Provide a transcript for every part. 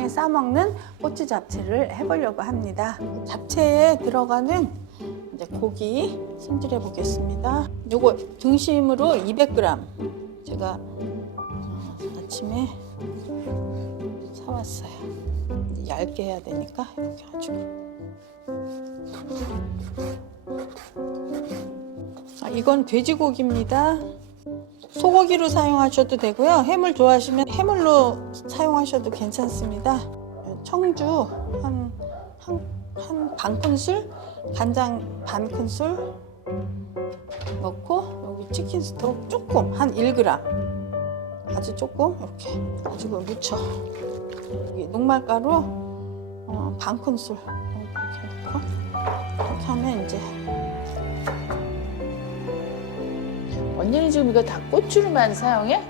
쌈장에 싸먹는 고추 잡채를 해보려고 합니다. 잡채에 들어가는 이제 고기 손질해 보겠습니다. 요거 등심으로 200g 제가 아침에 사왔어요. 얇게 해야 되니까 이렇게 가지고. 이건 돼지고기입니다. 소고기로 사용하셔도 되고요. 해물 좋아하시면 해물로 사용하셔도 괜찮습니다. 청주 한 반 큰술, 간장 반 큰술 넣고 여기 치킨 스톡 조금 한 1g 아주 조금 이렇게 가지고 무쳐. 여기 녹말가루 반 큰술 이렇게 넣고 이렇게 하면 이제. 언니는 지금 이거 다 고추로만 사용해?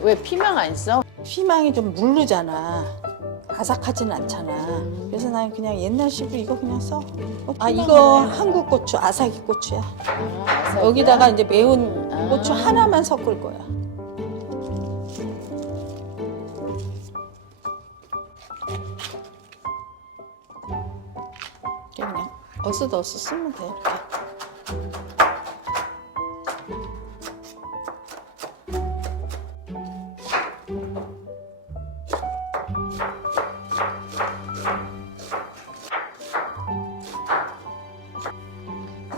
왜 피망 안 써? 피망이 좀 무르잖아. 아삭하진 않잖아. 그래서 난 그냥 옛날식으로 이거 그냥 써. 이거 한국 고추, 아사기 고추야. 아삭이야? 여기다가 이제 매운 고추 하나만 섞을 거야. 그냥 어슷어슷 쓰면 돼. 이렇게.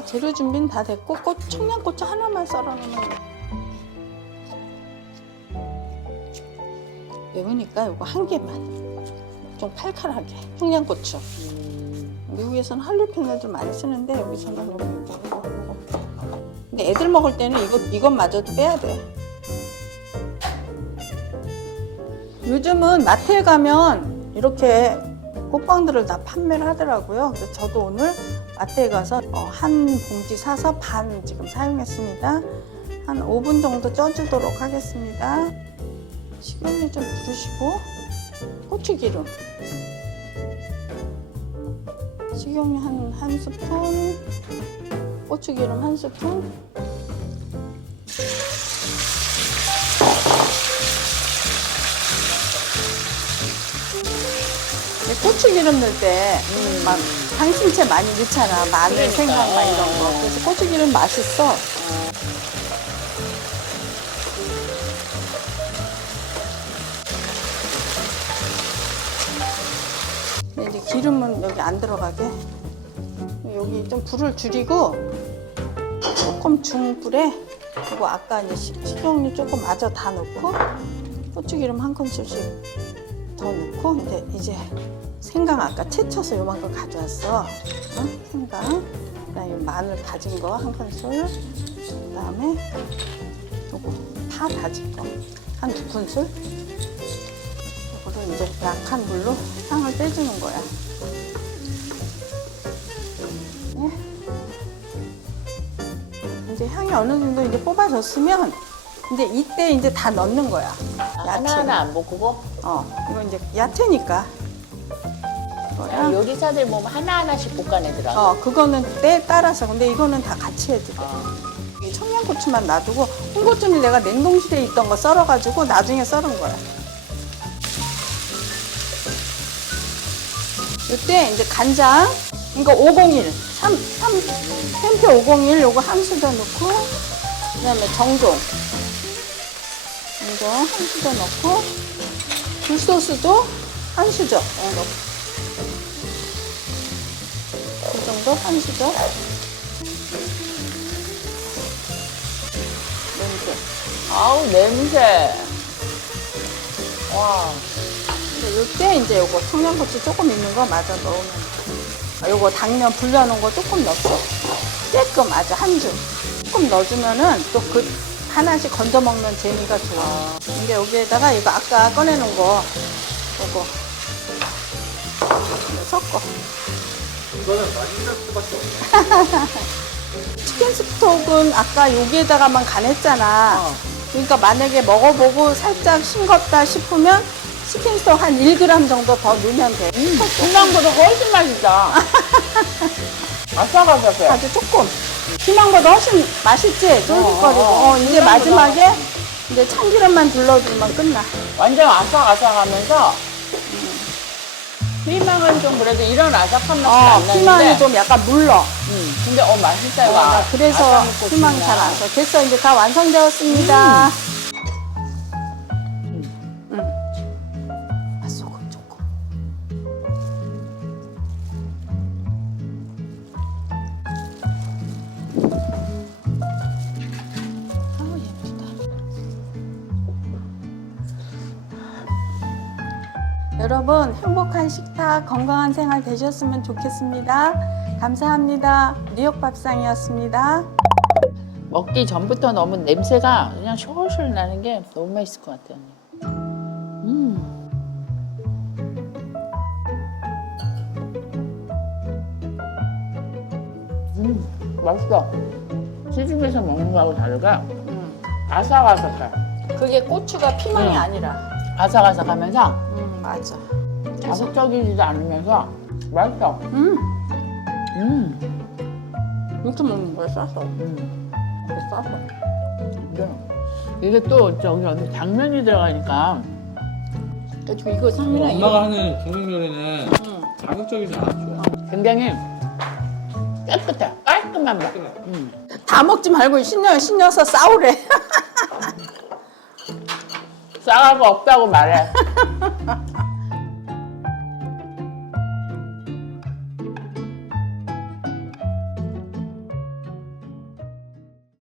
재료 준비는 다 됐고 청양고추 하나만 썰어 놓으면 매우니까 이거 한 개만 좀 칼칼하게. 청양고추 미국에서는 할루피뇨 애들 많이 쓰는데 여기서는 이거. 근데 애들 먹을 때는 이것마저도 빼야 돼. 요즘은 마트에 가면 이렇게 꽃빵들을 다 판매를 하더라고요. 그래서 저도 오늘 마트에 가서 한 봉지 사서 반 지금 사용했습니다. 한 5분 정도 쪄주도록 하겠습니다. 식용유 좀 두르시고 고추기름, 식용유 한 스푼, 고추기름 한 스푼. 고추기름 넣을 때 막 당신채 많이 넣잖아. 마늘, 그러니까. 생강 막 이런 거. 그래서 고추기름 맛있어. 근데 이제 기름은 여기 안 들어가게. 여기 좀 불을 줄이고 조금 중불에 그리고 아까 이제 식용유 조금 마저 다 넣고 고추기름 한 큰술씩 더 넣고 이제 생강 아까 채쳐서 요만큼 가져왔어. 생강. 그다음에 마늘 다진 거 한 큰술. 그다음에 요거 파 다진 거 한 2큰술. 요거를 이제 약한 불로 향을 빼주는 거야. 네. 이제 향이 어느 정도 이제 뽑아졌으면 이제 이때 이제 다 넣는 거야. 하나하나 안 볶고? 이거 이제 야채니까. 요리사들 보면 하나하나씩 볶아내더라. 그거는 때에 따라서. 근데 이거는 다 같이 해도 돼. 이 청양고추만 놔두고, 홍고추는 내가 냉동실에 있던 거 썰어가지고 나중에 썰은 거야. 이때 이제 간장, 이거 501, 템페 501 요거 한 수저 넣고, 그 다음에 정종 한 수저 넣고, 굴소스도 한 수저 넣고. 이 정도 한 수저. 냄새. 아우, 냄새. 와. 이때 이제 요거 청양고추 조금 있는 거 마저 넣으면 돼. 요거 당면 불려놓은 거 조금 넣고 조금 아주 한 줌 조금 넣어주면은 또 그 하나씩 건져 먹는 재미가 좋아. 근데 여기에다가 이거 아까 꺼내놓은 거 요거 섞어. 이거는 맛있을 수밖에 없네. 치킨 스톡은 아까 여기에다가만 간했잖아. 그러니까 만약에 먹어보고 살짝 싱겁다 싶으면 치킨 스톡 한 1g 정도 더 넣으면 돼. 피망보다 훨씬 맛있다. 아삭아삭해. 아주 조금. 피망보다 훨씬 맛있지? 쫄깃거리고. 이제 피망보다. 마지막에 이제 참기름만 둘러주면 끝나. 완전 아삭아삭하면서 피망은 좀 그래도 이런 아삭한 맛이 안 나는데. 피망이 좀 약간 물러. 근데 맛있다 이거. 나 그래서 아삭 먹고 피망 싶나. 잘 안 써. 됐어, 이제 다 완성되었습니다. 소금 조금. 아우 예쁘다. 여러분 행복한 식탁, 건강한 생활 되셨으면 좋겠습니다. 감사합니다. 뉴욕밥상이었습니다. 먹기 전부터 너무 냄새가 그냥 숄숄 나는 게 너무 맛있을 것 같아요. 맛있어. 시중에서 먹는 거하고 다르게 아삭아삭해. 그게 고추가 피망이 응. 아니라. 아삭아삭하면서 맞아. 자극적이지도 않으면서 맛있어. 이렇게 먹는 거야, 싸서. 싸서. 이게 또 저기 언니 당면이 들어가니까 그래도 이거 상민아 엄마가 하는 중국 요리는 자극적이지 않죠. 굉장히 깨끗해. 깔끔한 맛. 다 먹지 말고 신녀서 싸우래. 싸가고 없다고 말해.